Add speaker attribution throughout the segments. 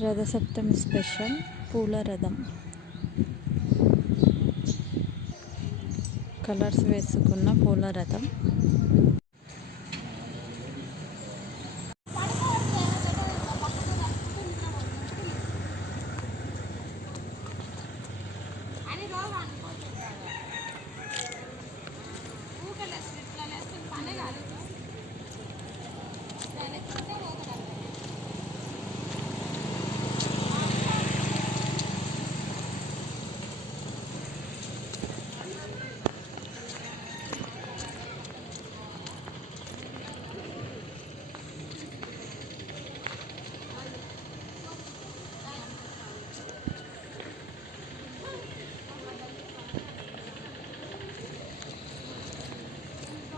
Speaker 1: Rathasaptami special పూల రథం. Colours వేసుకున్న పూల రథం.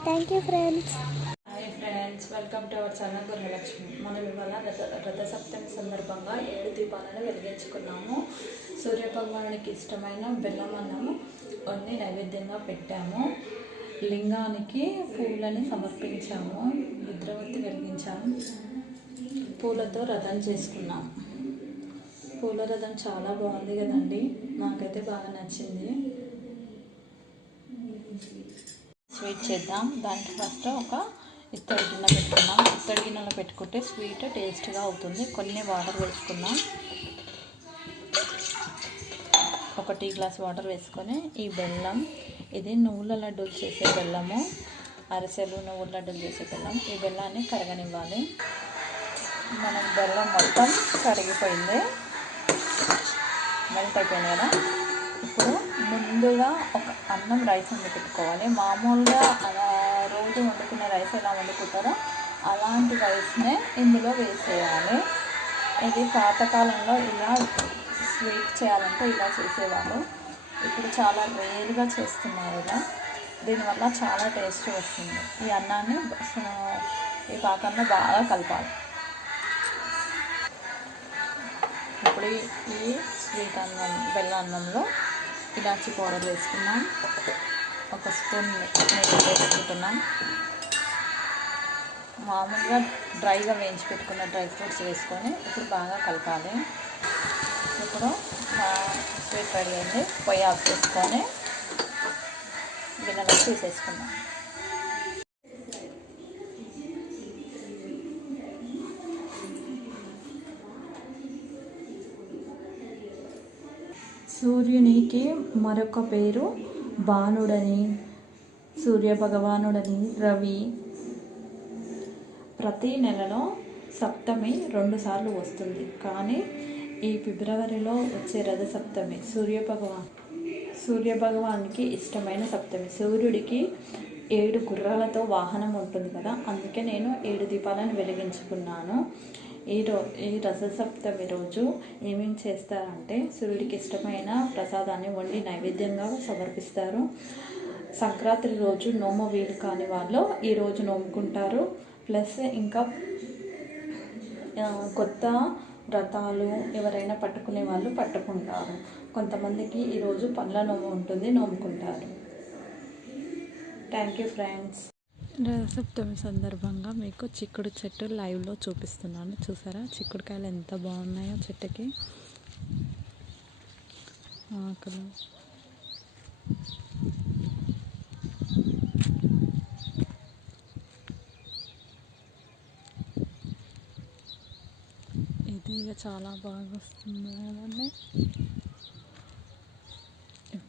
Speaker 2: Thank you friends
Speaker 1: hi friends welcome to our channel Gruhalakshmi మనం ఇవాళ రథ రథసప్తమి సందర్భంగా ఏడు దీపాలను వెలిగించుకున్నాము. సూర్య భగవానునికి ఇష్టమైన బెల్లం అన్నము కొన్ని నైవేద్యంగా పెట్టాము. లింగానికి పూలని సమర్పించాము. రుద్రవతి వెలిగించాము. పూలతో రథం చేసుకున్నాం. పూల రథం చాలా బాగుంది కదండి. నాకైతే బాగా నచ్చింది. స్వీట్ చేద్దాం. దానికి ఫస్ట్ ఒక ఇత్తడి గిన్నె పెట్టుకున్నాం ఇత్తడి గిన్నెలో పెట్టుకుంటే స్వీట్ టేస్ట్గా అవుతుంది. కొన్ని వాటర్ వేసుకున్నాం ఒక టీ గ్లాస్ వాటర్ వేసుకొని ఈ బెల్లం ఇది నువ్వుల లడ్డూలు చేసే బెల్లము అరిసెలు నువ్వుల లడ్డూలు చేసే బెల్లం ఈ బెల్లాన్ని కరగనివ్వాలి. మనం బెల్లం మొత్తం కరిగిపోయింది. మెల్ట్ అయిపోయింది కదా. ఇప్పుడు ముందుగా ఒక అన్నం రైస్ వండి పెట్టుకోవాలి. మామూలుగా రోజు వండుకునే రైస్ ఎలా వండుకుంటారో అలాంటి రైస్నే ఇందులో వేసేయాలి. ఇది పాతకాలంలో ఇలా స్వీట్ చేయాలంటే ఇలా చేసేవాళ్ళు. ఇప్పుడు చాలా వేరుగా చేస్తున్నారు ఇలా. దీనివల్ల చాలా టేస్ట్ వస్తుంది. ఈ అన్నాన్ని ఈ పాకంలో బాగా కలపాలి. ఇప్పుడు ఈ స్వీట్ అన్నం బెల్ల అన్నంలో ఇలాచి పౌడర్ వేసుకున్నాం. ఒక స్పూన్ నెయ్యి వేసుకుంటున్నాం. మామూలుగా డ్రైగా వేయించి పెట్టుకున్న డ్రై ఫ్రూట్స్ వేసుకొని ఇప్పుడు బాగా కలపాలి. ఇప్పుడు మా స్వీట్ రెడీ అయింది. పొయ్యి ఆఫ్ చేసుకొని గిన్నెలో తీసేసుకున్నాం సూర్యునికి మరొక పేరు బాణుడని సూర్య భగవానుడని రవి. ప్రతి నెలలో సప్తమి రెండుసార్లు వస్తుంది. కానీ ఈ ఫిబ్రవరిలో వచ్చే రథ సప్తమి సూర్య భగవాన్ సూర్య భగవానికి ఇష్టమైన సప్తమి. సూర్యుడికి ఏడు గుర్రాలతో వాహనం ఉంటుంది కదా అందుకే నేను ఏడు దీపాలను వెలిగించుకున్నాను. ఈ రో ఈ రథసప్తమి రోజు ఏమేం చేస్తారంటే సూర్యుడికి ఇష్టమైన ప్రసాదాన్ని వండి నైవేద్యంగా సమర్పిస్తారు. సంక్రాంతి రోజు నోమ వీలు కాని వాళ్ళు ఈరోజు నోముకుంటారు. ప్లస్ ఇంకా కొత్త వ్రతాలు ఎవరైనా పట్టుకునే వాళ్ళు పట్టుకుంటారు. కొంతమందికి ఈరోజు పండ్ల నోము ఉంటుంది నోముకుంటారు. థ్యాంక్ యూ ఫ్రెండ్స్ రథసప్తమి సందర్భంగా మీకు చిక్కుడు చెట్టు లైవ్లో చూపిస్తున్నాను. చూసారా? చిక్కుడుకాయలు ఎంత బాగున్నాయో చెట్టుకి. ఆకులు. ఇది ఇక చాలా బాగా వస్తుంది కదండి.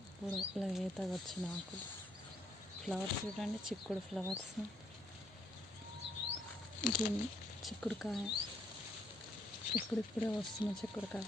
Speaker 1: ఇప్పుడు లేతగా వచ్చిన ఆకులు. ఫ్లవర్స్ చూడండి చిక్కుడు ఫ్లవర్స్. దీన్ని చిక్కుడుకాయ. ఇప్పుడిప్పుడే వస్తున్న చిక్కుడుకాయ